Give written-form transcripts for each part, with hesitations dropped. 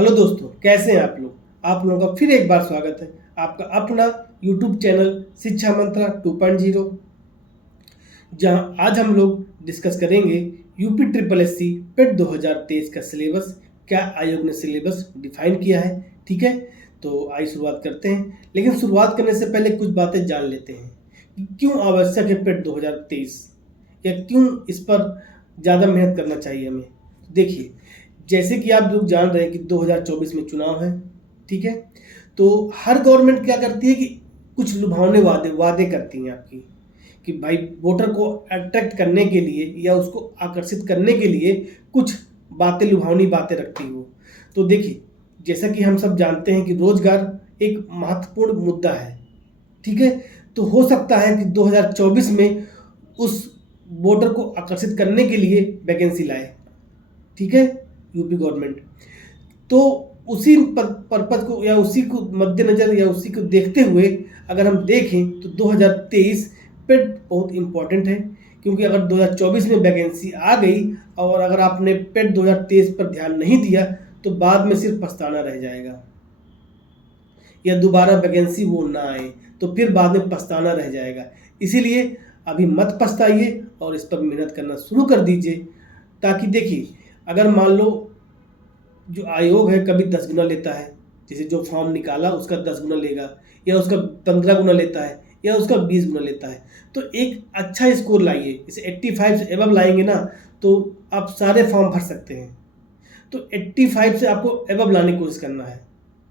Hello दोस्तों, कैसे हैं आप लोग। आप लोगों का फिर एक बार स्वागत है आपका अपना यूट्यूब चैनल शिक्षा मंत्रा 2.0, जहां आज हम लोग डिस्कस करेंगे यूपी ट्रिपल एस सी पेट 2023 का सिलेबस। क्या आयोग ने सिलेबस डिफाइन किया है, ठीक है। तो आइए शुरुआत करते हैं, लेकिन शुरुआत करने से पहले कुछ बातें जान लेते हैं कि क्यों आवश्यक है पेट 2023 या क्यों इस पर ज़्यादा मेहनत करना चाहिए हमें। देखिए, जैसे कि आप लोग जान रहे हैं कि 2024 में चुनाव है, ठीक है। तो हर गवर्नमेंट क्या करती है कि कुछ लुभावने वादे वादे करती हैं आपकी, कि भाई वोटर को अट्रैक्ट करने के लिए या उसको आकर्षित करने के लिए कुछ बातें, लुभावनी बातें रखती हो। तो देखिए, जैसा कि हम सब जानते हैं कि रोजगार एक महत्वपूर्ण मुद्दा है, ठीक है। तो हो सकता है कि 2024 में उस वोटर को आकर्षित करने के लिए वैकेंसी लाए, ठीक है, यूपी गवर्नमेंट। तो उसी पर्पज को या उसी को मद्देनजर या उसी को देखते हुए अगर हम देखें तो 2023 पे बहुत इम्पोर्टेंट है, क्योंकि अगर 2024 में वैकेंसी आ गई और अगर आपने पेट 2023 पर ध्यान नहीं दिया तो बाद में सिर्फ पछताना रह जाएगा, या दोबारा वैकेंसी वो ना आए तो फिर बाद में पछताना रह जाएगा। इसीलिए अभी मत पछताइए और इस पर मेहनत करना शुरू कर दीजिए, ताकि देखिए, अगर मान लो जो आयोग है कभी 10 गुना लेता है, जैसे जो फॉर्म निकाला उसका 10 गुना लेगा, या उसका 15 गुना लेता है, या उसका 20 गुना लेता है, तो एक अच्छा स्कोर लाइए। जैसे 85 से एबव लाएंगे ना तो आप सारे फॉर्म भर सकते हैं। तो 85 से आपको एबव लाने की कोशिश करना है,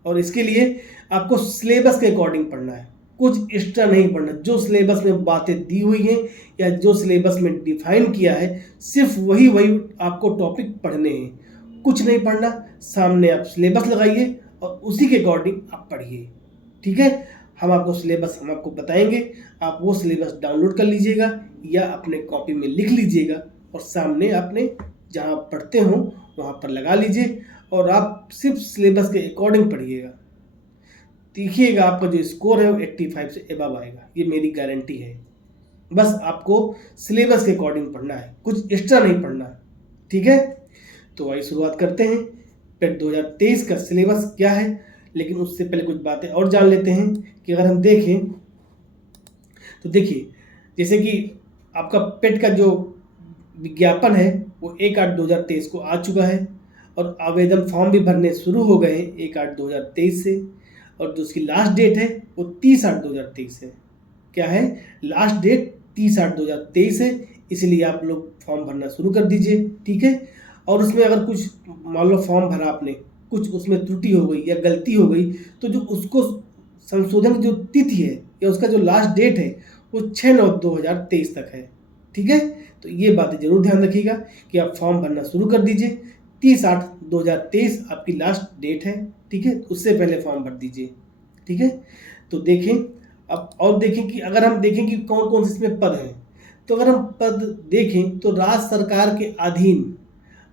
और इसके लिए आपको सिलेबस के अकॉर्डिंग पढ़ना है, कुछ एक्स्ट्रा नहीं पढ़ना। जो सिलेबस में बातें दी हुई हैं या जो सिलेबस में डिफाइन किया है, सिर्फ वही वही आपको टॉपिक पढ़ने हैं, कुछ नहीं पढ़ना। सामने आप सिलेबस लगाइए और उसी के अकॉर्डिंग आप पढ़िए, ठीक है। हम आपको बताएंगे, आप वो सिलेबस डाउनलोड कर लीजिएगा या अपने कॉपी में लिख लीजिएगा और सामने आपने जहाँ पढ़ते हो वहाँ पर लगा लीजिए, और आप सिर्फ सिलेबस के अकॉर्डिंग पढ़िएगा। देखिएगा आपका जो स्कोर है वो 85 से एबव आएगा, ये मेरी गारंटी है। बस आपको सिलेबस के अकॉर्डिंग पढ़ना है, कुछ एक्स्ट्रा नहीं पढ़ना, ठीक है। तो आइए शुरुआत करते हैं, पेट 2023 का सिलेबस क्या है। लेकिन उससे पहले कुछ बातें और जान लेते हैं कि अगर हम देखें तो देखिए, जैसे कि आपका पेट का जो विज्ञापन है वो 1/8/2023 को आ चुका है, और आवेदन फॉर्म भी भरने शुरू हो गए हैं 1/8/2023 से, और जो उसकी लास्ट डेट है वो 30/8/2023 है। क्या है, लास्ट डेट 30/8/2023 है, इसलिए आप लोग फॉर्म भरना शुरू कर दीजिए, ठीक है। और उसमें अगर कुछ मान लो फॉर्म भरा आपने, कुछ उसमें त्रुटि हो गई या गलती हो गई, तो जो उसको संशोधन की जो तिथि है या उसका जो लास्ट डेट है वो 6/9/2023 तक है, ठीक है। तो ये बातें जरूर ध्यान रखिएगा कि आप फॉर्म भरना शुरू कर दीजिए। 30/8/2023 आपकी लास्ट डेट है, ठीक है, उससे पहले फॉर्म भर दीजिए, ठीक है। तो देखें अब, और देखें कि अगर हम देखें कि कौन कौन से इसमें पद हैं, तो अगर हम पद देखें तो राज्य सरकार के अधीन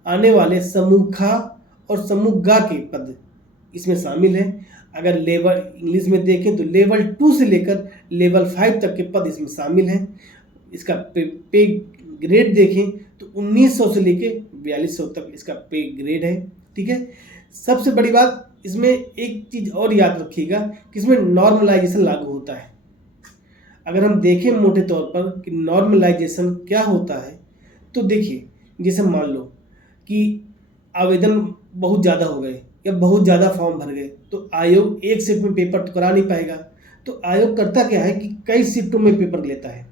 आने वाले समूह खा और समूह गा के पद इसमें शामिल हैं। अगर लेवल इंग्लिश में देखें तो लेवल 2 से लेकर लेवल 5 तक के पद इसमें शामिल हैं। इसका पे ग्रेड देखें तो 1900 से लेके 4200 तक इसका पे ग्रेड है, ठीक है। सबसे बड़ी बात इसमें एक चीज़ और याद रखिएगा कि इसमें नॉर्मलाइजेशन लागू होता है। अगर हम देखें मोटे तौर पर कि नॉर्मलाइजेशन क्या होता है, तो देखिए, जैसे मान लो कि आवेदन बहुत ज़्यादा हो गए या बहुत ज़्यादा फॉर्म भर गए, तो आयोग एक शिफ्ट में पेपर तो करा नहीं पाएगा। तो आयोग करता क्या है कि कई शिफ्टों में पेपर लेता है।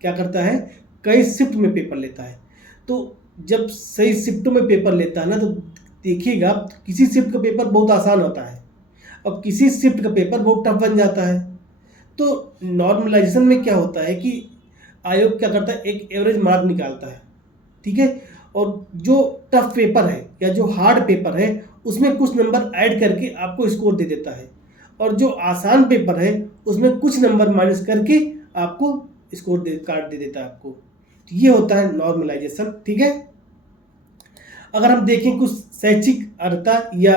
क्या करता है, कई शिफ्ट में पेपर लेता है। तो जब सही शिफ्टों में पेपर लेता है ना, तो देखिएगा किसी शिफ्ट का पेपर बहुत आसान होता है और किसी शिफ्ट का पेपर बहुत टफ बन जाता है। तो नॉर्मलाइजेशन में क्या होता है कि आयोग क्या करता है, एक एवरेज मार्क निकालता है, ठीक है। और जो टफ पेपर है या जो हार्ड पेपर है उसमें कुछ नंबर ऐड करके आपको स्कोर दे देता है, और जो आसान पेपर है उसमें कुछ नंबर माइनस करके आपको स्कोर कार्ड दे देता है आपको। तो ये होता है नॉर्मलाइजेशन, ठीक है। अगर हम देखें कुछ शैक्षिक अर्हता या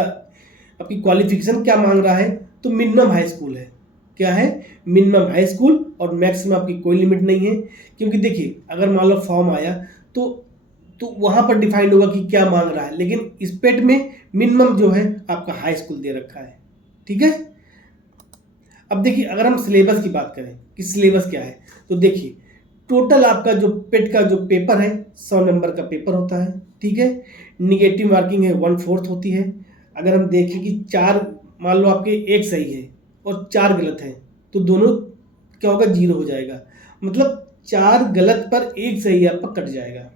आपकी क्वालिफिकेशन क्या मांग रहा है, तो मिनिमम हाई स्कूल है। क्या है, मिनिमम हाई स्कूल, और मैक्सिमम आपकी कोई लिमिट नहीं है। क्योंकि देखिए, अगर मान लो फॉर्म आया तो वहाँ पर डिफाइंड होगा कि क्या मांग रहा है, लेकिन इस पेट में मिनिमम जो है आपका हाई स्कूल दे रखा है। ठीक है। अब देखिए अगर हम सिलेबस की बात करें कि सिलेबस क्या है, तो देखिए टोटल आपका जो पेट का जो पेपर है 100 नंबर का पेपर होता है। ठीक है। निगेटिव मार्किंग है 1/4 होती है। अगर हम देखें कि 4 मान लो आपके एक सही है और 4 गलत है, तो दोनों क्या होगा, 0 हो जाएगा। मतलब 4 गलत पर एक सही आपका कट जाएगा।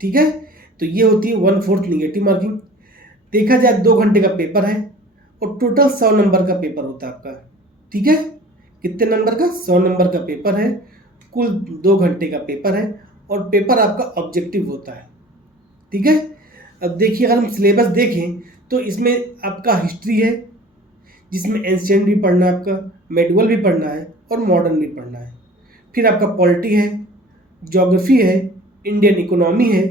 ठीक है। तो ये होती है 1/4 निगेटिव मार्किंग। देखा जाए 2 घंटे का पेपर है और टोटल 100 नंबर का पेपर होता है आपका। ठीक है। कितने नंबर का, 100 नंबर का पेपर है, कुल 2 घंटे का पेपर है और पेपर आपका ऑब्जेक्टिव होता है। ठीक है। अब देखिए अगर हम सिलेबस देखें तो इसमें आपका हिस्ट्री है, जिसमें एंशिएंट भी पढ़ना है, आपका मेडुअल भी पढ़ना है और मॉडर्न भी पढ़ना है। फिर आपका पॉलिटी है, ज्योग्राफी है, इंडियन इकोनॉमी है,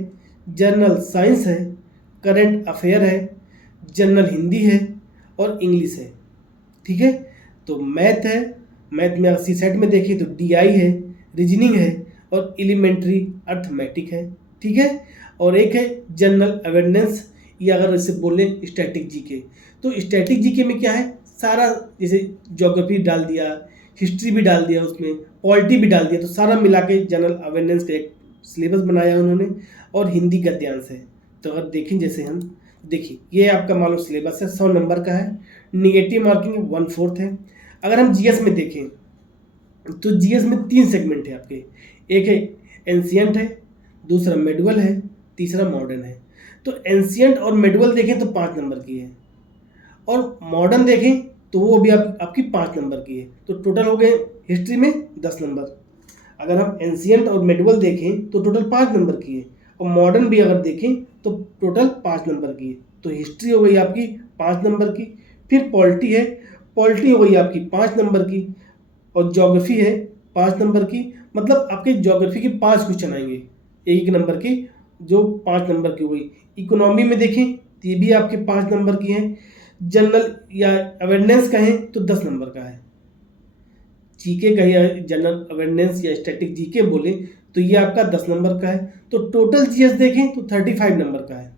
जनरल साइंस है, करंट अफेयर है, जनरल हिंदी है और इंग्लिश है। ठीक है। तो मैथ है, मैथ में सी सेट में देखिए तो डीआई है, रीजनिंग है और एलिमेंट्री अर्थमेटिक है। ठीक है। और एक है जनरल अवेयरनेस, या अगर इसे बोले स्टैटिक जीके, तो स्टैटिक जीके में क्या है, सारा जैसे ज्योग्राफी डाल दिया, हिस्ट्री भी डाल दिया, उसमें पॉलिटी भी डाल दिया, तो सारा मिला के जनरल अवेयरनेस का एक सिलेबस बनाया उन्होंने। और हिंदी गद्यांश है। तो अगर देखें जैसे हम देखिए ये आपका मान लो सिलेबस है, 100 नंबर का है, निगेटिव मार्किंग 1/4 है। अगर हम जीएस में देखें तो जीएस में 3 सेगमेंट है आपके, एक है एंशिएंट है, दूसरा मेडुअल है, तीसरा मॉडर्न है। तो एंशिएंट और मेडुअल देखें तो 5 नंबर की है और मॉडर्न देखें तो वो भी आपकी 5 नंबर की है। तो टोटल हो गए हिस्ट्री में 10 नंबर। अगर हम एंशिएंट और मेडुअल देखें तो टोटल 5 नंबर की है और मॉडर्न भी अगर देखें तो टोटल 5 नंबर की है। तो हिस्ट्री हो गई आपकी 5 नंबर की, फिर पॉलिटी है, पॉलिटी हो गई आपकी 5 नंबर की और ज्योग्राफी है 5 नंबर की। मतलब आपके ज्योग्राफी के 5 क्वेश्चन आएंगे एक नंबर के, जो 5 नंबर की हुई। इकोनॉमी में देखें तो ये भी आपके 5 नंबर की हैं। जनरल या अवेयरनेस कहें तो 10 नंबर का है। जीके का या जनरल अवेयरनेस या स्टैटिक जीके बोले तो ये आपका 10 नंबर का है। तो टोटल जीएस देखें तो 35 नंबर का है।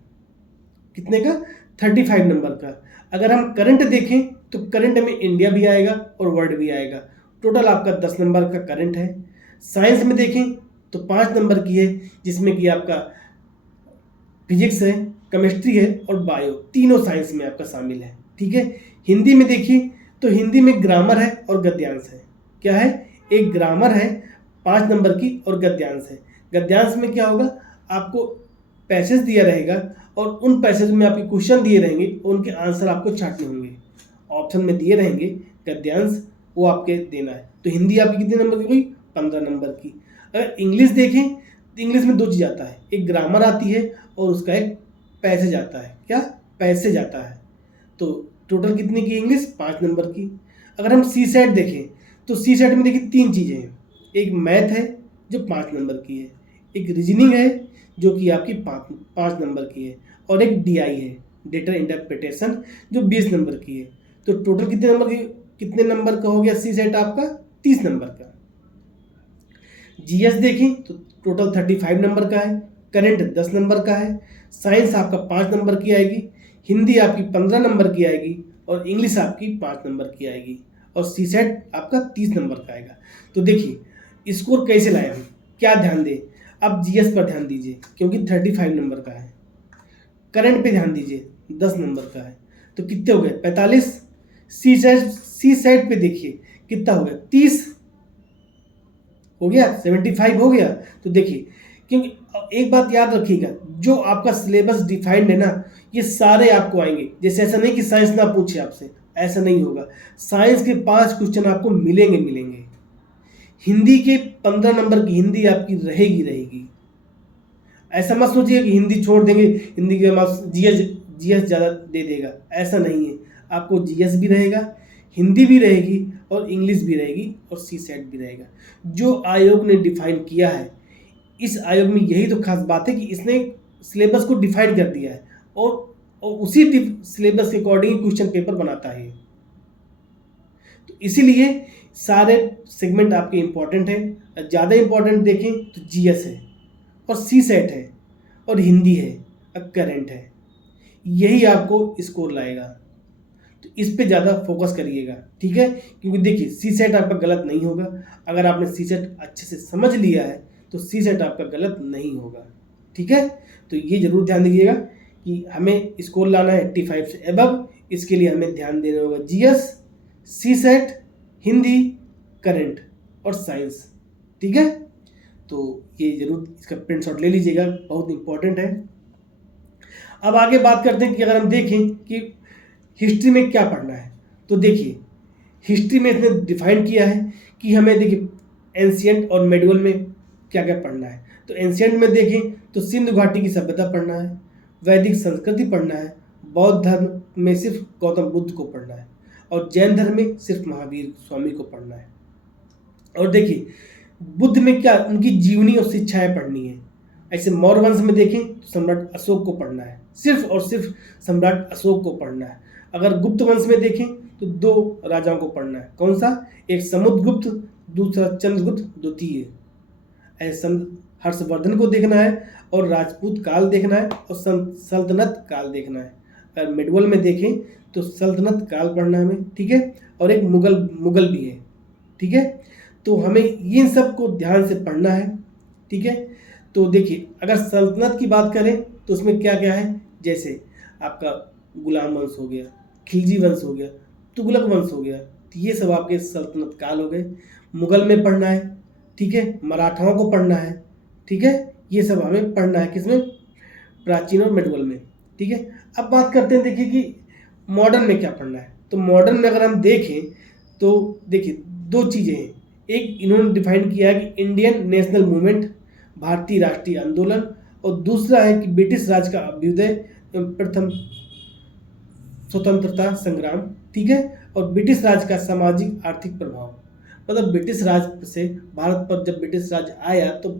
कितने का, 35 नंबर का। अगर हम करंट देखें तो करंट में इंडिया भी आएगा और वर्ल्ड भी आएगा। टोटल आपका 10 नंबर का करंट है। साइंस में देखें तो 5 नंबर की है, जिसमें कि आपका फिजिक्स है, केमिस्ट्री है और बायो, तीनों साइंस में आपका शामिल है। ठीक है। हिंदी में देखिए तो हिंदी में ग्रामर है और गद्यांश है। क्या है, एक ग्रामर है 5 नंबर की और गद्यांश है। गद्यांश में क्या होगा, आपको पैसेज दिया रहेगा और उन पैसेज में आपके क्वेश्चन दिए रहेंगे, उनके आंसर आपको छांटने होंगे, ऑप्शन में दिए रहेंगे गद्यांश, वो आपके देना है। तो हिंदी आपकी कितने नंबर की हुई, 15 नंबर की। अगर इंग्लिश देखें तो इंग्लिश में 2 चीज़ आता है, एक ग्रामर आती है और उसका एक पैसेज आता है। क्या, पैसेज आता है। तो टोटल कितनी की इंग्लिश, 5 नंबर की। अगर हम सी सेट देखें तो सी सेट में देखिए 3 चीज़ें हैं, एक मैथ है जो 5 नंबर की है, एक रीजनिंग है जो कि आपकी 5 नंबर की है और एक डीआई है, डेटा इंटरप्रिटेशन, जो 20 नंबर की है। तो टोटल कितने नंबर का हो गया सी सेट आपका, 30 नंबर का। जीएस देखें तो टोटल 35 नंबर का है, करंट 10 नंबर का है, साइंस आपका 5 नंबर की आएगी, हिंदी आपकी 15 नंबर की आएगी और इंग्लिश आपकी 5 नंबर की आएगी और सी सेट आपका 30 नंबर का आएगा। तो देखिए स्कोर कैसे लाए हम, क्या ध्यान दें, आप जीएस पर ध्यान दीजिए क्योंकि 35 नंबर का है, करंट पे ध्यान दीजिए 10 नंबर का है, तो कितने हो गए 45। सी सेट पे देखिए कितना हो गया, 30 हो गया, 75 हो गया। तो देखिए क्योंकि एक बात याद रखिएगा, जो आपका सिलेबस डिफाइंड है ना, ये सारे आपको आएंगे। जैसे ऐसा नहीं कि साइंस ना पूछे आपसे, ऐसा नहीं होगा। साइंस के 5 क्वेश्चन आपको मिलेंगे। हिंदी के 15 नंबर की हिंदी आपकी रहेगी। ऐसा मत सोचिए कि हिंदी छोड़ देंगे, हिंदी के मार्क्स जीएस ज़्यादा दे देगा, ऐसा नहीं है। आपको जीएस भी रहेगा, हिंदी भी रहेगी और इंग्लिश भी रहेगी और सी सेट भी रहेगा। जो आयोग ने डिफाइन किया है, इस आयोग में यही तो खास बात है कि इसने सिलेबस को डिफाइन कर दिया है और उसी सिलेबस के अकॉर्डिंग क्वेश्चन पेपर बनाता है। तो इसीलिए सारे सेगमेंट आपके इंपॉर्टेंट हैं। ज़्यादा इंपॉर्टेंट देखें तो जीएस है और सी सेट है और हिंदी है और करंट है। यही आपको स्कोर लाएगा। तो इस पे ज़्यादा फोकस करिएगा, ठीक है, क्योंकि देखिए सी सेट आपका गलत नहीं होगा। अगर आपने सी सेट अच्छे से समझ लिया है तो सी सेट आपका गलत नहीं होगा, ठीक है। तो ये जरूर ध्यान दीजिएगा कि हमें स्कोर लाना है 85 से एबव। इसके लिए हमें ध्यान देना होगा जीएस, सी सेट, हिंदी, करंट और साइंस, ठीक है। तो ये जरूर इसका प्रिंट शॉट ले लीजिएगा, बहुत इंपॉर्टेंट है। अब आगे बात करते हैं कि अगर हम देखें कि हिस्ट्री में क्या पढ़ना है, तो देखिए हिस्ट्री में इसने डिफाइन किया है कि हमें देखिए एंशियंट और मेडिवल में क्या क्या पढ़ना है। तो एंशियंट में देखें तो सिंधु घाटी की सभ्यता पढ़ना है, वैदिक संस्कृति पढ़ना है, बौद्ध धर्म में सिर्फ गौतम बुद्ध को पढ़ना है, और जैन धर्म में सिर्फ महावीर स्वामी को पढ़ना है। और देखिए बुद्ध में क्या उनकी जीवनी और शिक्षाएं पढ़नी है। ऐसे मौर्य वंश में देखें तो सम्राट अशोक को पढ़ना है, सिर्फ और सिर्फ सम्राट अशोक को पढ़ना है। अगर गुप्त वंश में देखें तो 2 राजाओं को पढ़ना है, कौन सा, एक समुद्रगुप्त, दूसरा चंद्रगुप्त द्वितीय। ऐसे हर्षवर्धन को देखना है, और राजपूत काल देखना है, और सल्तनत काल देखना है। अगर मिडवल में देखें तो सल्तनत काल पढ़ना है हमें, ठीक है, और एक मुगल भी है, ठीक है। तो हमें इन सब को ध्यान से पढ़ना है, ठीक है। तो देखिए अगर सल्तनत की बात करें तो उसमें क्या क्या है, जैसे आपका गुलाम वंश हो गया, खिलजी वंश हो गया, तुगलक वंश हो गया, तो ये सब आपके सल्तनत काल हो गए। मुगल में पढ़ना है, ठीक है, मराठाओं को पढ़ना है, ठीक है, ये सब हमें पढ़ना है किसमें, प्राचीन और मिडवल में, ठीक है। अब बात करते हैं देखिए कि मॉडर्न में क्या पढ़ना है। तो मॉडर्न में अगर हम देखें तो देखिए 2 चीज़ें हैं। एक इन्होंने डिफाइन किया है कि इंडियन नेशनल मूवमेंट, भारतीय राष्ट्रीय आंदोलन, और दूसरा है कि ब्रिटिश राज का अभ्युदय एवं प्रथम स्वतंत्रता संग्राम, ठीक है, और ब्रिटिश राज का सामाजिक आर्थिक प्रभाव। मतलब ब्रिटिश राज से भारत पर जब ब्रिटिश राज आया तो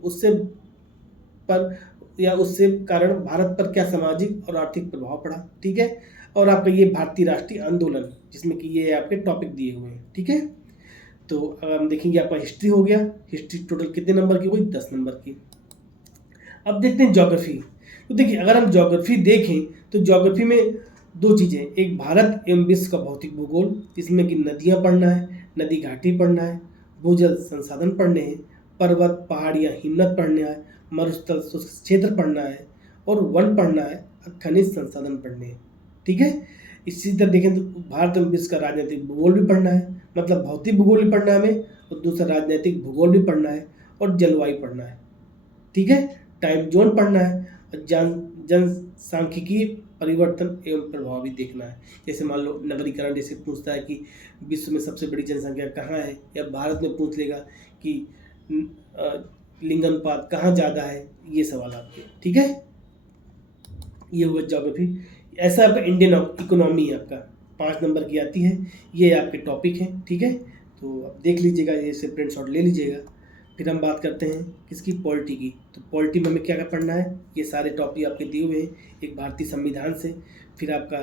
उससे कारण भारत पर क्या सामाजिक और आर्थिक प्रभाव पड़ा, ठीक है। और आपका ये भारतीय राष्ट्रीय आंदोलन, जिसमें कि ये आपके टॉपिक दिए हुए हैं, ठीक है। तो अगर हम देखेंगे आपका हिस्ट्री हो गया। हिस्ट्री टोटल कितने नंबर की हुई, 10 नंबर की। अब देखते हैं ज्योग्राफी। तो देखिए अगर हम ज्योग्राफी देखें तो ज्योग्राफी में 2 चीज़ें, एक भारत एवं विश्व का भौतिक भूगोल, जिसमें कि नदियाँ पढ़ना है, नदी घाटी पढ़ना है, भूजल संसाधन पढ़ने हैं, पर्वत पहाड़ियाँ हिमनद पढ़ना है, मरुस्थल शुष्क क्षेत्र पढ़ना है, और वन पढ़ना है, खनिज संसाधन पढ़ने हैं, ठीक है। इसी तरह देखें तो भारत एवं विश्व का राजनीतिक भूगोल भी पढ़ना है, मतलब भौतिक भूगोल भी पढ़ना है हमें, और दूसरा राजनीतिक भूगोल भी पढ़ना है, और जलवायु पढ़ना है, ठीक है। टाइम जोन पढ़ना है, और जनसांख्यिकीय परिवर्तन एवं प्रभाव भी देखना है। जैसे मान लो नगरीकरण जैसे पूछता है कि विश्व में सबसे बड़ी जनसंख्या कहाँ है, या भारत में पूछ लेगा कि लिंगानुपात कहाँ ज़्यादा है, ये सवाल आपके, ठीक है। ये हुआ ज्योग्राफी। ऐसा आपका इंडियन इकोनॉमी आपका 5 नंबर की आती है, ये आपके टॉपिक हैं, ठीक है। तो आप देख लीजिएगा, ये से प्रिंट शॉट ले लीजिएगा। फिर हम बात करते हैं किसकी, पॉलिटी की। तो पॉलिटी में हमें क्या क्या पढ़ना है, ये सारे टॉपिक आपके दिए हुए हैं, एक भारतीय संविधान से, फिर आपका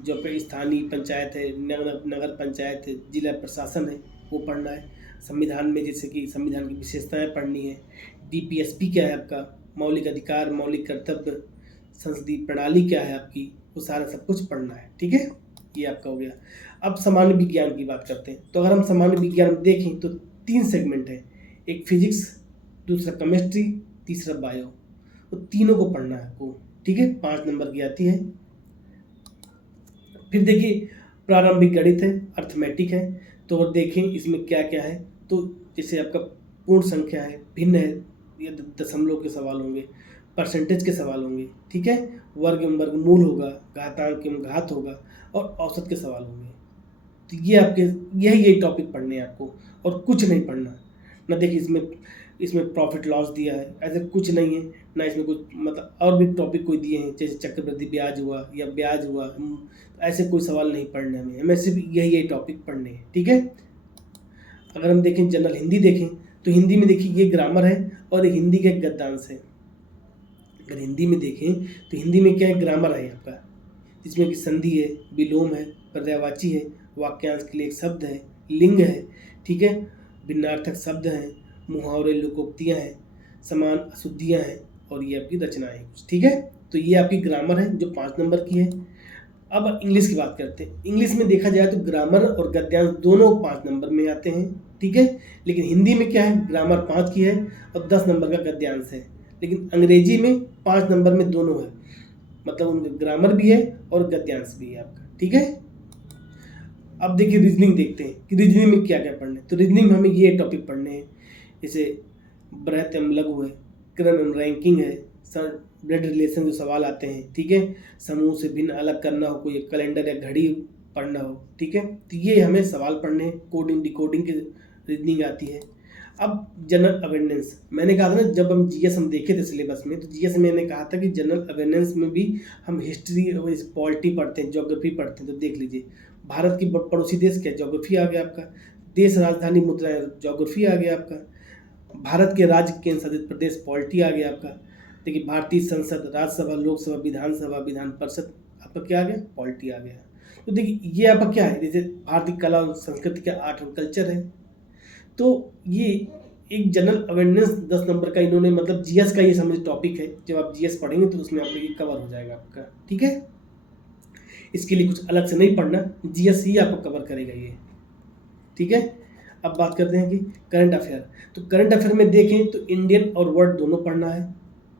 जो आपका स्थानीय पंचायत है, नगर पंचायत है, जिला प्रशासन है, वो पढ़ना है। संविधान में जैसे कि संविधान की विशेषताएं पढ़नी है, डीपीएसपी क्या है आपका, मौलिक अधिकार, मौलिक कर्तव्य, संसदीय प्रणाली क्या है आपकी, वो सारा सब कुछ पढ़ना है, ठीक है। ये आपका हो गया। अब सामान्य विज्ञान की बात करते हैं। तो अगर हम सामान्य विज्ञान में देखें तो 3 सेगमेंट है, एक फिजिक्स, दूसरा केमिस्ट्री, तीसरा बायो। तो तीनों को पढ़ना है आपको, ठीक है। 5 नंबर की आती है। फिर देखिए प्रारंभिक गणित है, अर्थमेटिक है। तो अगर देखें इसमें क्या क्या है, तो जैसे आपका पूर्ण संख्या है, भिन्न है, या दशमलव के सवाल होंगे, परसेंटेज के सवाल होंगे, ठीक है, वर्ग एवं वर्गमूल होगा, घातांक एवं घात होगा, और औसत के सवाल होंगे। तो ये आपके यही टॉपिक पढ़ने हैं आपको, और कुछ नहीं पढ़ना ना। देखिए इसमें प्रॉफिट लॉस दिया है, ऐसे कुछ नहीं है ना, इसमें कुछ मतलब और भी टॉपिक कोई दिए हैं, जैसे चक्रवृद्धि ब्याज हुआ या ब्याज हुआ, ऐसे कोई सवाल नहीं पढ़ने हमें सिर्फ यही टॉपिक पढ़ने हैं, ठीक है। अगर हम देखें जनरल हिंदी देखें तो हिंदी में देखिए ये ग्रामर है, और हिंदी का एक गद्यांश है। अगर हिंदी में देखें तो हिंदी में क्या है, ग्रामर है आपका, जिसमें कि संधि है, विलोम है, पर्यायवाची है, वाक्यांश के लिए एक शब्द है, लिंग है, ठीक है, भिन्नार्थक शब्द हैं, मुहावरे, लोकोक्तियाँ हैं, समान अशुद्धियाँ हैं, और ये आपकी रचनाएं हैं कुछ, ठीक है। तो ये आपकी ग्रामर है जो 5 नंबर की है। अब इंग्लिश की बात करते हैं। इंग्लिश में देखा जाए तो ग्रामर और गद्यांश दोनों 5 नंबर में आते हैं, ठीक है। लेकिन हिंदी में क्या है, ग्रामर 5 की है और 10 नंबर का गद्यांश है। लेकिन अंग्रेजी में 5 नंबर में दोनों है, मतलब उनमें ग्रामर भी है और गद्यांश भी है आपका, ठीक है। अब देखिए रीजनिंग देखते हैं कि रीजनिंग में क्या क्या पढ़ना है। तो रीजनिंग में हमें ये टॉपिक पढ़ने हैं, जैसे बृहत एवं लघु है, क्रम एवं रैंकिंग है, ब्लड रिलेशन जो सवाल आते हैं, ठीक है। समूह से भिन्न अलग करना हो, कोई कैलेंडर या घड़ी पढ़ना हो, ठीक है। तो ये हमें सवाल पढ़ने हैं। कोडिंग डिकोडिंग की रीजनिंग आती है। अब जनरल अवेयरनेस, मैंने कहा था ना जब हम जीएस हम देखे थे सिलेबस में, तो जीएस में मैंने कहा था कि जनरल अवेयरनेस में भी हम हिस्ट्री पॉलिटी पढ़ते हैं, ज्योग्राफी पढ़ते हैं। तो देख लीजिए भारत की पड़ोसी देश क्या, ज्योग्राफी आ गया आपका। देश राजधानी मुद्राएं, ज्योग्राफी आ गया आपका। भारत के राज्य केंद्र शासित प्रदेश, पॉलिटी आ गया आपका। देखिए भारतीय संसद, राज्यसभा, लोकसभा, विधानसभा, विधान परिषद, आपका क्या आ गया, पॉलिटी आ गया। तो देखिए ये आपका क्या है, जैसे भारतीय कला और संस्कृति का आर्ट और कल्चर है। तो ये एक जनरल अवेयरनेस 10 नंबर का इन्होंने, मतलब जीएस का ये समझ टॉपिक है। जब आप जीएस पढ़ेंगे तो उसमें आपको ये कवर हो जाएगा आपका, ठीक है। इसके लिए कुछ अलग से नहीं पढ़ना, जीएस ही आपको कवर करेगा ये, ठीक है। अब बात करते हैं कि करंट अफेयर। तो करंट अफेयर में देखें तो इंडियन और वर्ल्ड दोनों पढ़ना है,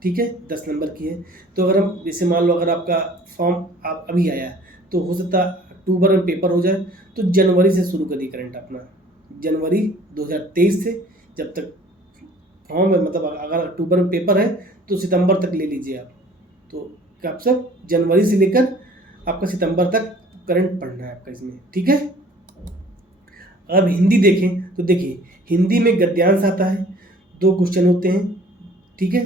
ठीक है। 10 नंबर की है। तो अगर हम जैसे मान लो अगर आपका फॉर्म आप अभी आया तो हो सकता है अक्टूबर में पेपर हो जाए, तो जनवरी से शुरू करिए करंट अपना। जनवरी 2023 से जब तक फॉर्म है, मतलब अगर अक्टूबर में पेपर है तो सितंबर तक ले लीजिए आप। तो कब सब जनवरी से लेकर आपका सितंबर तक करंट पढ़ना है आपका इसमें, ठीक है। अब हिंदी देखें तो देखिए हिंदी में गद्यांश आता है, 2 क्वेश्चन होते हैं, ठीक है।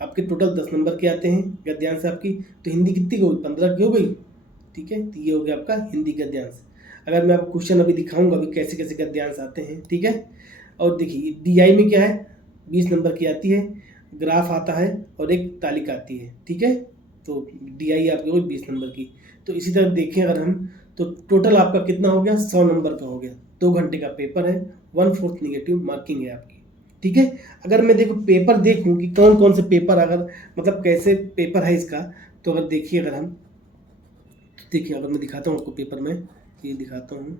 आपके टोटल 10 नंबर के आते हैं गद्यांश आपकी। तो हिंदी कितनी हो गई, 15 की हो गई, ठीक है। तो ये हो गया आपका हिंदी गद्यांश। अगर मैं आपको क्वेश्चन अभी दिखाऊंगा अभी कैसे कैसे गद्यांश आते हैं, ठीक है। और देखिए डीआई में क्या है, 20 नंबर की आती है, ग्राफ आता है और एक तालिका आती है, ठीक है। तो डीआई आपकी हो गई 20 नंबर की। तो इसी तरह देखें अगर हम, तो टोटल आपका कितना हो गया, 100 नंबर का हो गया। 2 घंटे का पेपर है, 1/4 नेगेटिव मार्किंग है आपकी, ठीक है। अगर मैं देखो पेपर देखूं कि कौन कौन से पेपर, अगर मतलब कैसे पेपर है इसका, तो अगर देखिए अगर हम, देखिए अगर मैं दिखाता हूँ आपको पेपर में, ये दिखाता हूँ।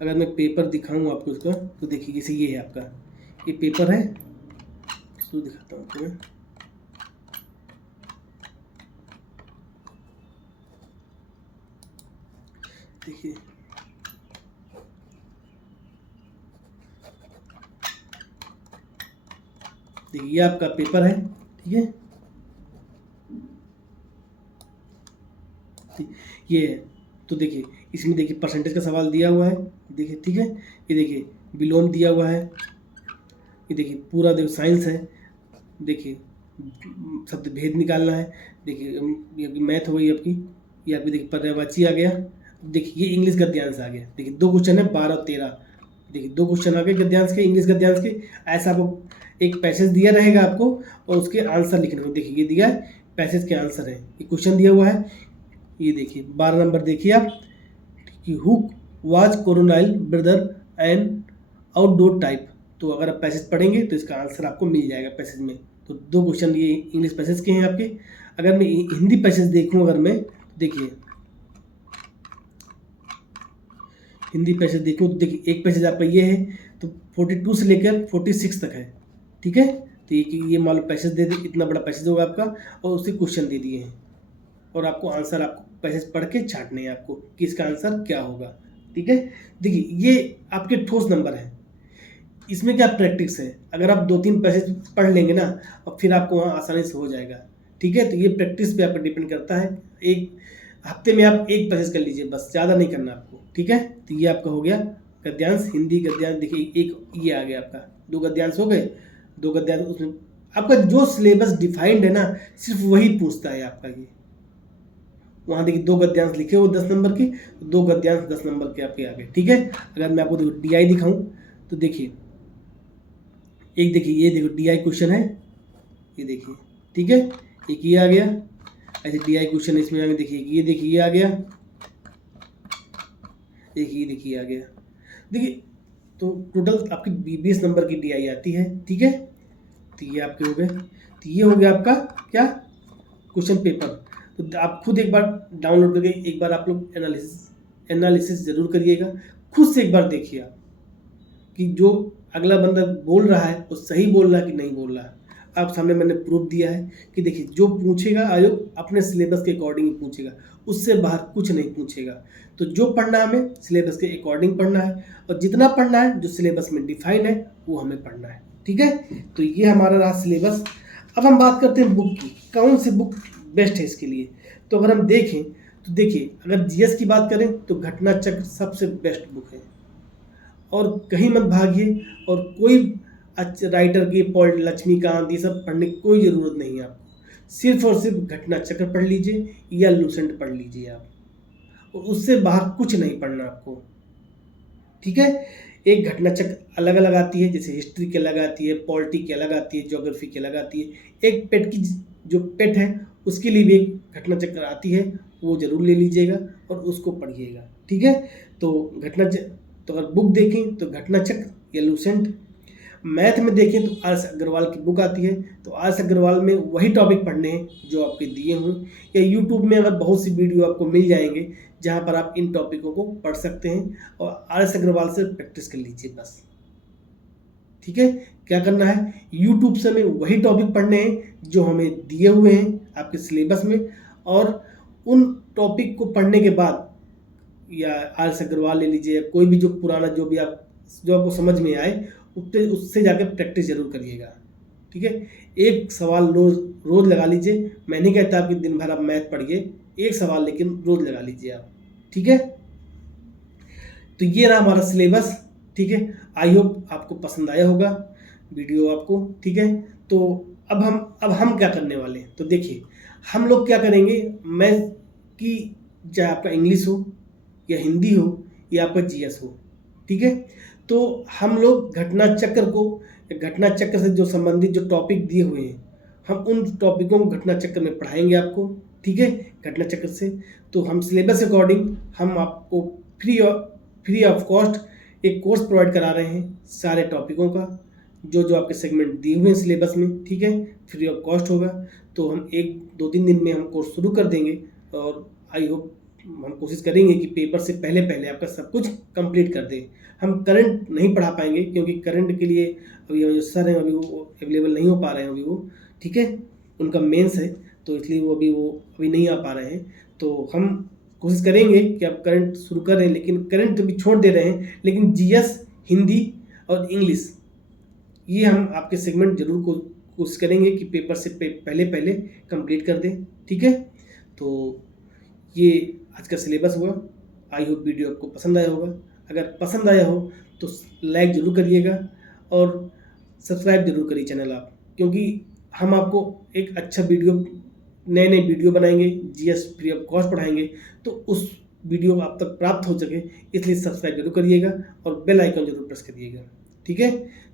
अगर मैं पेपर दिखाऊँ आपको इसका, तो देखिए जैसे ये है आपका, ये पेपर है, तो दिखाता हूँ आपको मैं। देखिए ये आपका पेपर है, ठीक है। ये है, तो देखिए इसमें देखिए परसेंटेज का सवाल दिया हुआ है, देखिए, ठीक है। ये देखिए विलोम दिया हुआ है, ये देखिए पूरा देखो साइंस है, देखिए शब्द भेद निकालना है। देखिए ये मैथ हो गई आपकी, ये आपकी देखिए पर्यायवाची आ गया। देखिए ये इंग्लिश गद्यांश आ गया। देखिए 2 क्वेश्चन है, 12 और 13, देखिए 2 क्वेश्चन आ गए गद्यांश के, इंग्लिश गद्यांश के। ऐसा आपको एक पैसेज दिया रहेगा आपको और उसके आंसर लिखने को। देखिए ये दिया है, पैसेज के आंसर है, ये क्वेश्चन दिया हुआ है। ये देखिए 12 नंबर देखिए आप कि who was coronil brother and outdoor type. तो अगर आप पैसेज पढ़ेंगे तो इसका आंसर आपको मिल जाएगा पैसेज में। तो 2 क्वेश्चन ये इंग्लिश पैसेज के हैं आपके। अगर मैं हिंदी पैसेज देखूं, अगर मैं देखिए हिंदी पैसेज देखूं, तो देखिए एक पैसेज आपका ये है, तो 42 से लेकर 46 तक है, ठीक है। तो ये मान लो पैसेज दे दे, इतना बड़ा पैसेज होगा आपका और उसके क्वेश्चन दे दिए हैं, और आपको आंसर आपको पैसेज पढ़ के छांटने हैं आपको कि इसका आंसर क्या होगा, ठीक है। देखिए ये आपके ठोस नंबर है, इसमें क्या प्रैक्टिस है। अगर आप 2-3 पैसेज पढ़ लेंगे ना, और फिर आपको वहाँ आसानी से हो जाएगा, ठीक है। तो ये प्रैक्टिस पे आपका डिपेंड करता है। एक हफ्ते में आप 1 पैसेज कर लीजिए बस, ज़्यादा नहीं करना आपको, ठीक है। तो ये आपका हो गया गद्यांश, हिंदी गद्यांश। देखिए एक ये आ गया आपका, 2 गद्यांश हो गए, 2 गद्यांश। उसमें आपका जो सिलेबस डिफाइंड है ना, सिर्फ वही पूछता है आपका ये। वहाँ देखिए 2 गद्यांश लिखे हो 10 नंबर के, 2 गद्यांश 10 नंबर के आपके आ गए, ठीक है। अगर मैं आपको डीआई दिखाऊं तो देखिए एक, देखिए ये देखो डीआई क्वेश्चन है, ये देखिए, ठीक है। एक ये आ गया, ऐसे डीआई क्वेश्चन इसमें आ गया। देखिए ये देखिए ये आ गया, एक ये देखिए आ गया। देखिए तो टोटल आपकी 20 नंबर की डीआई आती है, ठीक है। तो ये आपके हो गए, तो ये हो गया आपका क्या, क्वेश्चन पेपर। तो आप खुद एक बार डाउनलोड करके एक बार आप लोग एनालिसिस ज़रूर करिएगा, खुद से एक बार देखिए आप कि जो अगला बंदा बोल रहा है वो सही बोल रहा है कि नहीं बोल रहा है। आप सामने मैंने प्रूफ दिया है कि देखिए जो पूछेगा आयोग अपने सिलेबस के अकॉर्डिंग ही पूछेगा, उससे बाहर कुछ नहीं पूछेगा। तो जो पढ़ना है हमें सिलेबस के अकॉर्डिंग पढ़ना है, और जितना पढ़ना है जो सिलेबस में डिफाइन है वो हमें पढ़ना है। ठीक है, तो ये हमारा रहा सिलेबस। अब हम बात करते हैं बुक की, कौन सी बुक बेस्ट है इसके लिए। तो अगर हम देखें तो देखिए, अगर जीएस की बात करें तो घटना चक्र सबसे बेस्ट बुक है, और कहीं मत भागिए, और कोई राइटर की लक्ष्मीकांत ये सब पढ़ने की कोई ज़रूरत नहीं है आपको। सिर्फ और सिर्फ घटना चक्र पढ़ लीजिए या लूसेंट पढ़ लीजिए आप, और उससे बाहर कुछ नहीं पढ़ना आपको। ठीक है, एक घटना चक्र अलग अलग आती है, जैसे हिस्ट्री की अलग आती है, पॉलिटी की अलग आती है, ज्योग्राफी की अलग आती है। एक पेट की जो पेट है उसके लिए भी एक घटना चक्र आती है, वो ज़रूर ले लीजिएगा और उसको पढ़िएगा। ठीक है, तो तो अगर बुक देखें तो घटना चक्र या लूसेंट। मैथ में देखें तो आर एस अग्रवाल की बुक आती है, तो आर एस अग्रवाल में वही टॉपिक पढ़ने हैं जो आपके दिए हों, या यूट्यूब में अगर बहुत सी वीडियो आपको मिल जाएंगे जहाँ पर आप इन टॉपिकों को पढ़ सकते हैं, और आर एस अग्रवाल से प्रैक्टिस कर लीजिए बस। ठीक है, क्या करना है, यूट्यूब से हमें वही टॉपिक पढ़ने हैं जो हमें दिए हुए हैं आपके सिलेबस में, और उन टॉपिक को पढ़ने के बाद या आर एस अग्रवाल ले लीजिए, कोई भी जो पुराना जो आपको समझ में आए उससे जाकर प्रैक्टिस जरूर करिएगा। ठीक है, एक सवाल रोज लगा लीजिए। मैं नहीं कहता आप कि दिन भर आप मैथ पढ़िए, एक सवाल लेकिन रोज लगा लीजिए आप। ठीक है, तो ये रहा हमारा सिलेबस। ठीक है, आई होप आपको पसंद आया होगा वीडियो आपको। ठीक है, तो अब हम क्या करने वाले हैं, तो देखिए हम लोग क्या करेंगे, मैं कि चाहे आपका इंग्लिश हो या हिंदी हो या आपका जीएस हो। ठीक है, तो हम लोग घटना चक्र से जो संबंधित जो टॉपिक दिए हुए हैं, हम उन टॉपिकों को घटना चक्र में पढ़ाएंगे आपको। ठीक है, घटना चक्र से तो हम सिलेबस अकॉर्डिंग हम आपको फ्री ऑफ कॉस्ट एक कोर्स प्रोवाइड करा रहे हैं सारे टॉपिकों का, जो आपके सेगमेंट दिए हुए हैं सिलेबस में। ठीक है, फ्री ऑफ कॉस्ट होगा। तो हम 1-2-3 दिन में हम कोर्स शुरू कर देंगे, और आई होप हम कोशिश करेंगे कि पेपर से पहले आपका सब कुछ कंप्लीट कर दें। हम करंट नहीं पढ़ा पाएंगे क्योंकि करंट के लिए अभी जो सर हैं अभी वो अवेलेबल नहीं हो पा रहे हैं अभी वो। ठीक है, उनका मेंस है, तो इसलिए वो अभी नहीं आ पा रहे हैं। तो हम कोशिश करेंगे कि आप करंट शुरू करें, लेकिन करंट अभी छोड़ दे रहे हैं, लेकिन जीएस, हिंदी और इंग्लिश ये हम आपके सेगमेंट जरूर कोशिश करेंगे कि पेपर से पहले कंप्लीट कर दें। ठीक है, तो ये आज का सिलेबस हुआ। आई होप वीडियो आपको पसंद आया होगा। अगर पसंद आया हो तो लाइक ज़रूर करिएगा और सब्सक्राइब जरूर करिए चैनल आप, क्योंकि हम आपको एक अच्छा नए वीडियो बनाएंगे, जीएस फ्री ऑफ कॉस्ट पढ़ाएंगे, तो उस वीडियो आप तक प्राप्त हो सके, इसलिए सब्सक्राइब जरूर करिएगा और बेल आइकन जरूर प्रेस करिएगा। ठीक है,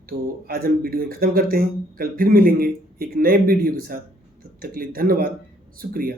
तो आज हम वीडियो ख़त्म करते हैं, कल फिर मिलेंगे एक नए वीडियो के साथ। तब तक के लिए धन्यवाद, शुक्रिया।